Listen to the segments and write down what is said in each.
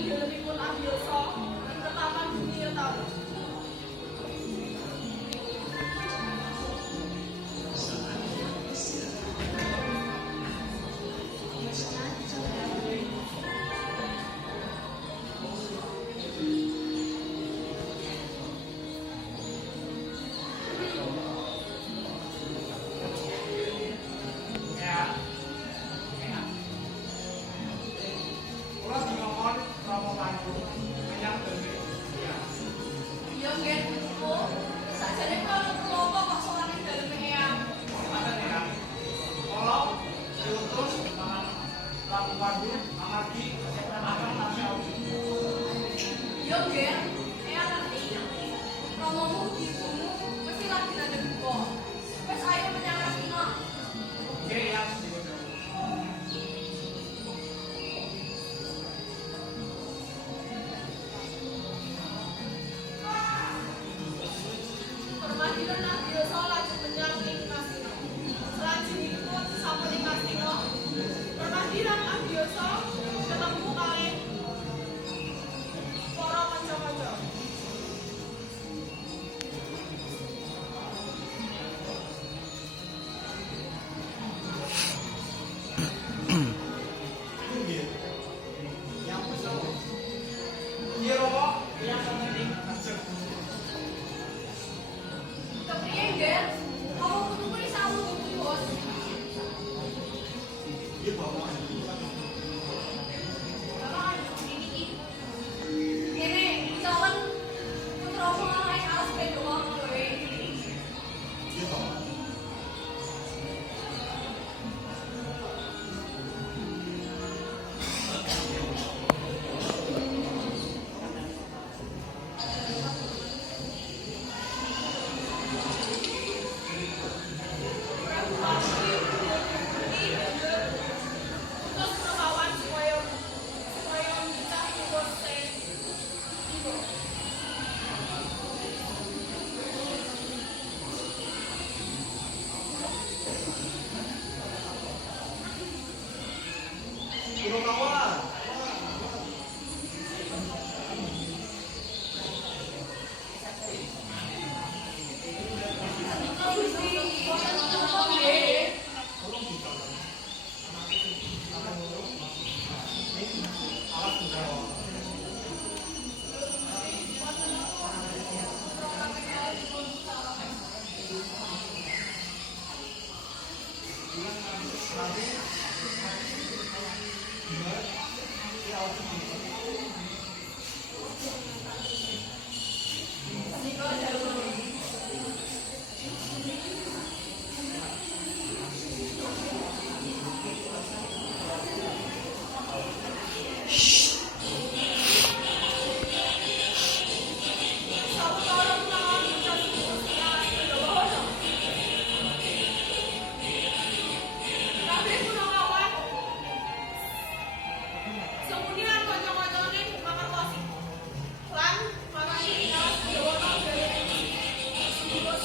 anggenipun abiyasa rekaman dunia tahu. Yo nggih, Bu. Sakjane kula kelompok kok sowan ing daleme eyang. Yo nggih, eyang ngerti. Romomu ibumu mesti lagi nang buka. Wes ayo menyang Rasina. Permadilan abiyasa lajeng menyang ing Rasina. Salajengipun sampun ing Rasina. Permadilan abiyasa ketemu kalih para kanca-kanca. Kepriye nggih? Kamu kudu kuwi sawung Bos. Bapak iki. Kene cawan putra malah alas ben doang kowe. Terus melawan supaya kita ikut ibu. Gusti, boten napa nggih? Menika jalur sawetara menawa bisa kabeh Gunawan semudian kanca-kancane mangertosi lan marani alas Dewana dari Bos.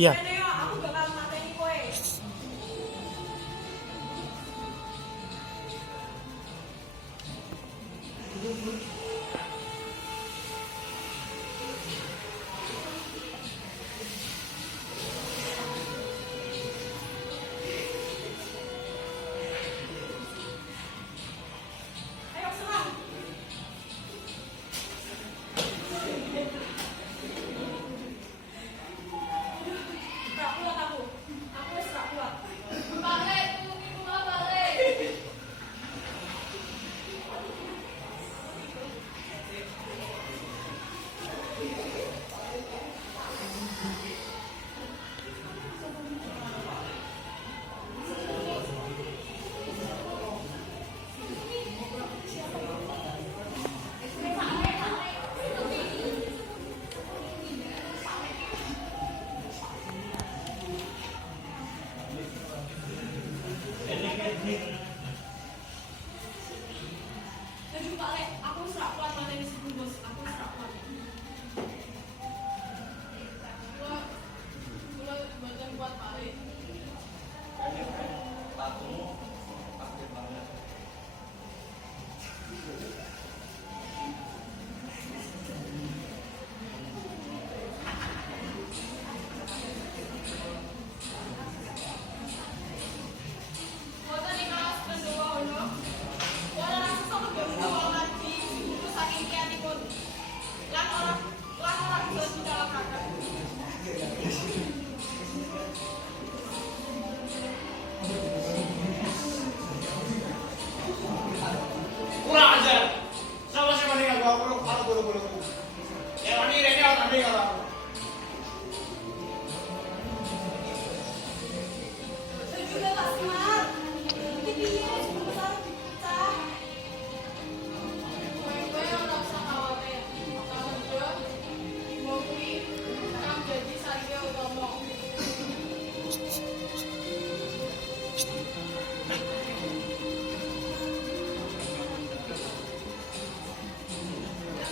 Iya. Kene yo aku bakal mateni kowe. Ayo serang. Gak kuat aku. Aku wis gak kuat. Balik, tunggu balik. Lanjut balik. Aku wis gak kuat mateni si Bungkus. Aku wis gak kuat. Kula mboten kuat balik. Mboten ikaos pendua ono. Wala langsung sama berdua lagi. Terus saking kianipun. Lan orang bisa dicalakaken. Kurang ajar. Sama siapa nih aku bulu-bulu. Yang ini aku tadi kalau. Dan juga Kak Semar. Ini dia sebelum taruh dipecah. Kowe ora usah khawatir. Kamu jo mau kuwi kang jadi Satya Utomo.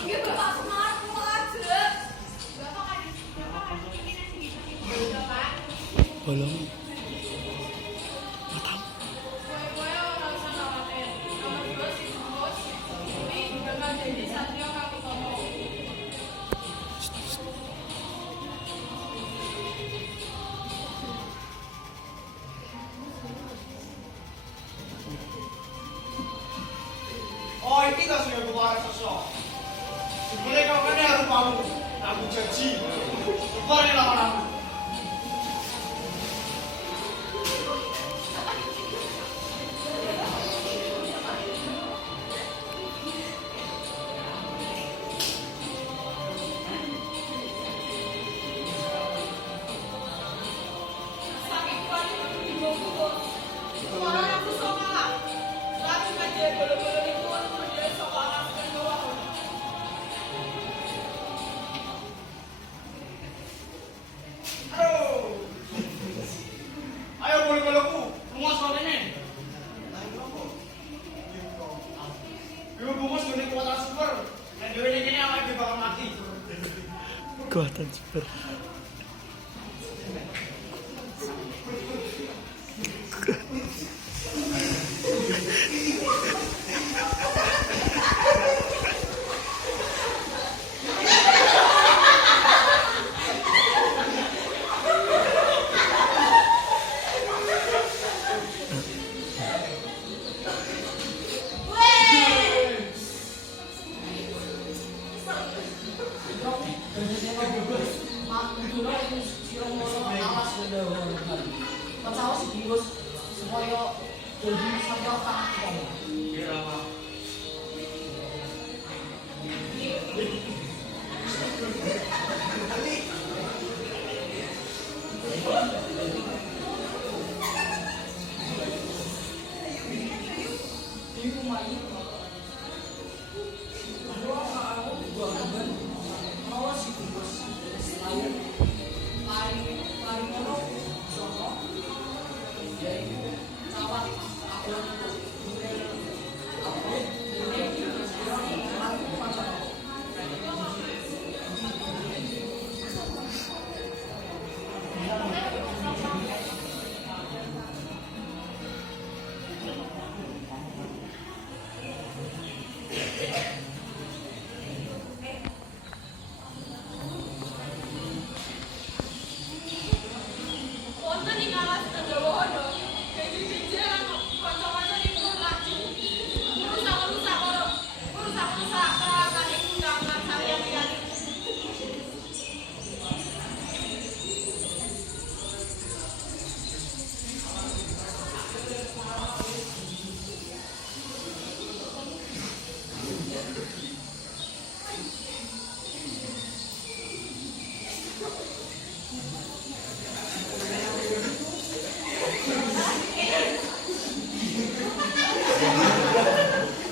Gitu Kak Semar, mau aja. Bapak kan ini gitu kan. Belum. Nggak tahu. Kowe ora usah khawatir. Nomor 2 si Bos. Kuwi bakal jadi Satya Kang Utomo. Oh ini tak sudah keluar sosok. Sebenarnya kau kan harus kamu. Aku janji. Keluar ini lama-lama. Saking kuatipun Bungkus. Suara aku sok kalah. Lalu banjir bolo-bolo ribut kemudian sok alas kedua. Aduh. Ayo bulu-buluku. Rumah soal ini. Ibu bungus gini kuatan super. Dan juga ini awal dia bakal mati. Kekuatan super.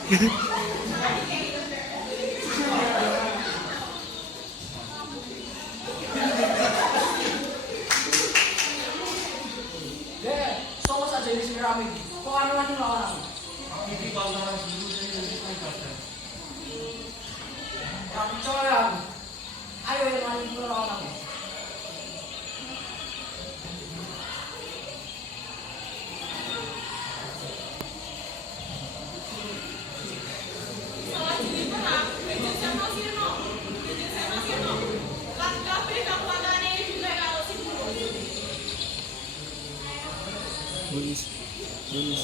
Deh, sama saja ini keramik. Kok anu-anu lawan aku? Ini pantaran dulu dari ibadah. Gak percaya aku. Ayo yang anu lawan aku. Salah jadi perang, Bejo sama Sirno. Bejo sama Sirno. Lan kabeh kakuatane juga kalau si Guru. Bunis. Bunis.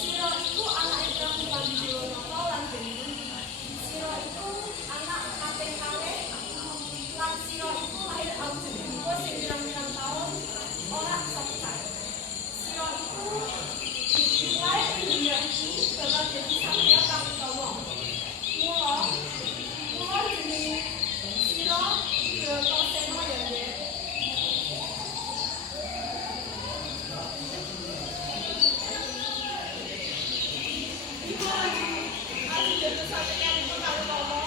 Siro itu anak perempuan Diyonoto lan Gendun. Siro itu anak kaping kale lan Siro itu lahir awujud iku sing pirang-pirang taun ora sopan. Siro itu lahir ing dunia iki bakal dadi satria kang utawa. Mula jenenge Siro Bratasena ya, Dek. Iku lagi jadi satria itu kalau